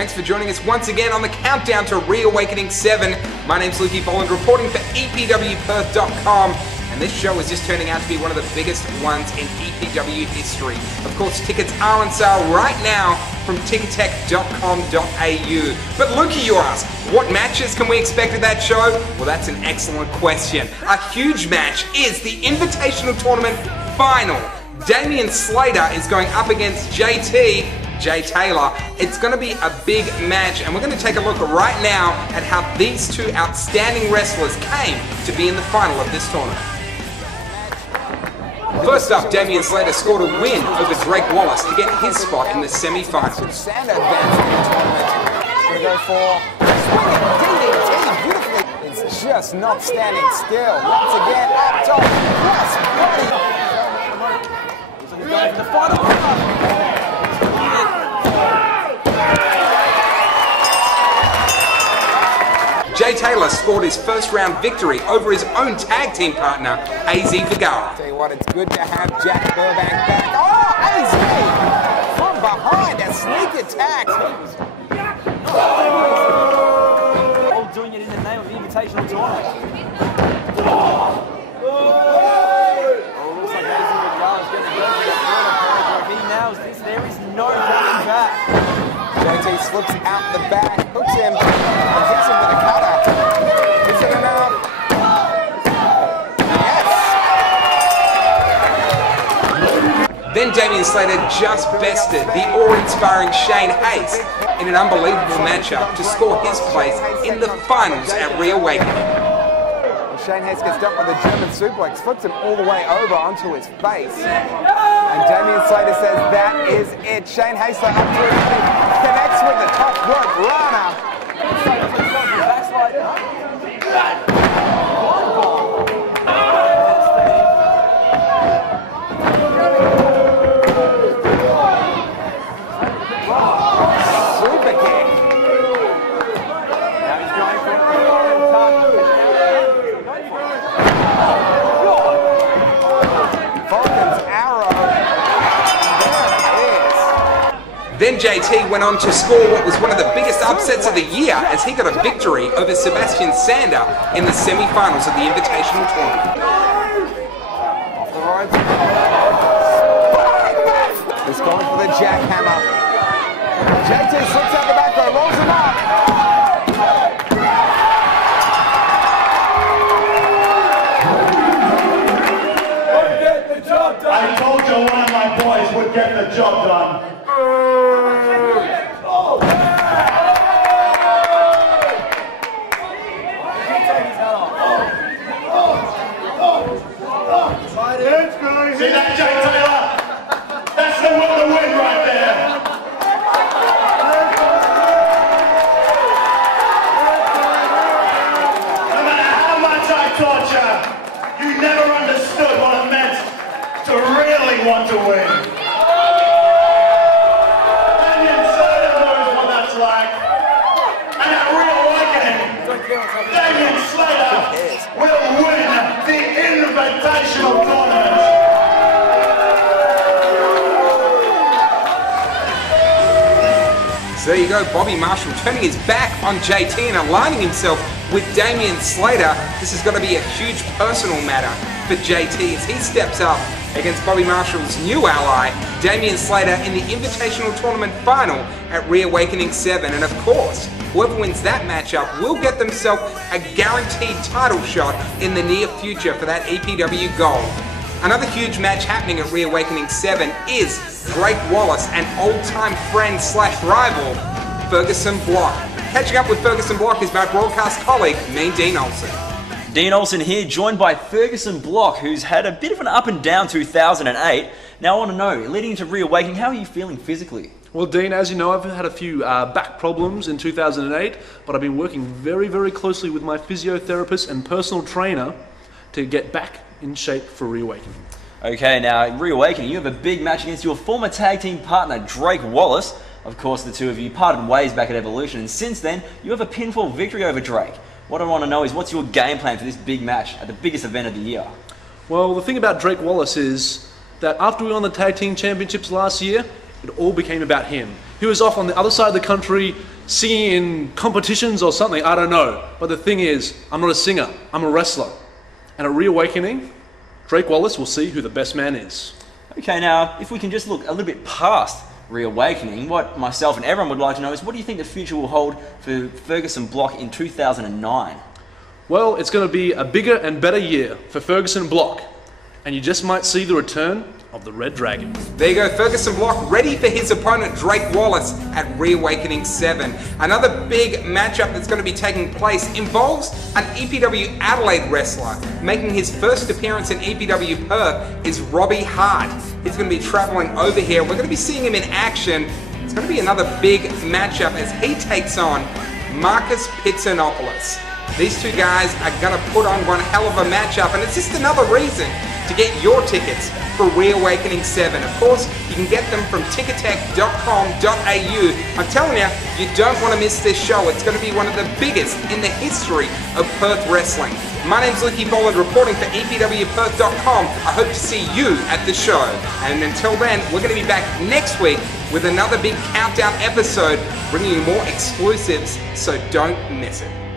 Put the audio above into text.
Thanks for joining us once again on the countdown to Reawakening 7. My name's Lukey Bolland, reporting for EPWperth.com. And this show is just turning out to be one of the biggest ones in EPW history. Of course, tickets are on sale right now from ticketek.com.au. But Lukey, you ask, what matches can we expect at that show? Well, that's an excellent question. A huge match is the Invitational Tournament Final. Damian Slater is going up against Jay Taylor. It's going to be a big match, and we're going to take a look right now at how these two outstanding wrestlers came to be in the final of this tournament. First up, Damian Slater scored a win over Drake Wallace to get his spot in the semi-finals. Sander advancing in the tournament. Going to go for swinging DDT beautifully. It's just not standing still. Once again, up top. Yes, body. The final. Jay Taylor scored his first round victory over his own tag team partner, AZ Vergara. Tell you what, it's good to have Jack Burbank back. Oh, AZ! From behind, a sneak attack. All doing it in the name of the Invitational Tournament. Looks like AZ Vergara is going to go for that corner point. If he nails this, there is no coming back. JT slips out the back, hooks him, and hits him with a cutter. Is it enough? Yes! Then Damian Slater just bested the awe-inspiring Shane Hayes in an unbelievable matchup to score his place in the finals at Reawakening. Shane Hayes gets dumped with a German suplex, flips him all the way over onto his face. And Damian Slater says that is it. Shane Hayes up to his feet, connects with the top rope runner. Super kick. Now he's going for Falcon's arrow. There it is. Then JT went on to score what was one of the biggest upsets of the year as he got a victory over Sebastian Sander in the semi-finals of the Invitational Tournament. Off the ropes. He's going for the jackhammer. JT slips out the back row, rolls him up. I told you one of my boys would get the job done. See that, Jay Taylor? That's the will to win right there. No matter how much I taught you, you never understood what it meant to really want to win. Damian Slater knows what that's like. And at Reawakening, Damian Slater will win the Invitational Tournament. So there you go, Bobby Marshall turning his back on JT and aligning himself with Damian Slater. This is going to be a huge personal matter for JT as he steps up against Bobby Marshall's new ally, Damian Slater, in the Invitational Tournament Final at Reawakening 7. And of course, whoever wins that matchup will get themselves a guaranteed title shot in the near future for that EPW gold. Another huge match happening at Reawakening 7 is Drake Wallace and old-time friend / rival, Ferguson Block. Catching up with Ferguson Block is my broadcast colleague, me, Dean Olsen. Dean Olsen here, joined by Ferguson Block, who's had a bit of an up and down 2008. Now I want to know, leading into Reawakening, how are you feeling physically? Well, Dean, as you know, I've had a few back problems in 2008, but I've been working very, very closely with my physiotherapist and personal trainer to get back in shape for Reawakening. Okay, now Reawakening, you have a big match against your former tag team partner, Drake Wallace. Of course, the two of you parted ways back at Evolution, and since then, you have a pinfall victory over Drake. What I want to know is, what's your game plan for this big match at the biggest event of the year? Well, the thing about Drake Wallace is that after we won the tag team championships last year, it all became about him. He was off on the other side of the country singing in competitions or something, I don't know. But the thing is, I'm not a singer, I'm a wrestler. And at Reawakening, Drake Wallace will see who the best man is. Okay, now, if we can just look a little bit past Reawakening, what myself and everyone would like to know is, what do you think the future will hold for Ferguson Block in 2009? Well, it's going to be a bigger and better year for Ferguson Block. And you just might see the return of the Red Dragon. There you go, Ferguson Block ready for his opponent Drake Wallace at Reawakening 7. Another big matchup that's going to be taking place involves an EPW Adelaide wrestler. Making his first appearance in EPW Perth is Robbie Hart. He's going to be traveling over here. We're going to be seeing him in action. It's going to be another big matchup as he takes on Marcus Pitsanopoulos. These two guys are going to put on one hell of a matchup, and it's just another reason to get your tickets for Reawakening 7. Of course, you can get them from ticketek.com.au. I'm telling you, you don't want to miss this show. It's going to be one of the biggest in the history of Perth wrestling. My name's Lukey Boland, reporting for EPWPerth.com. I hope to see you at the show. And until then, we're going to be back next week with another big countdown episode, bringing you more exclusives, so don't miss it.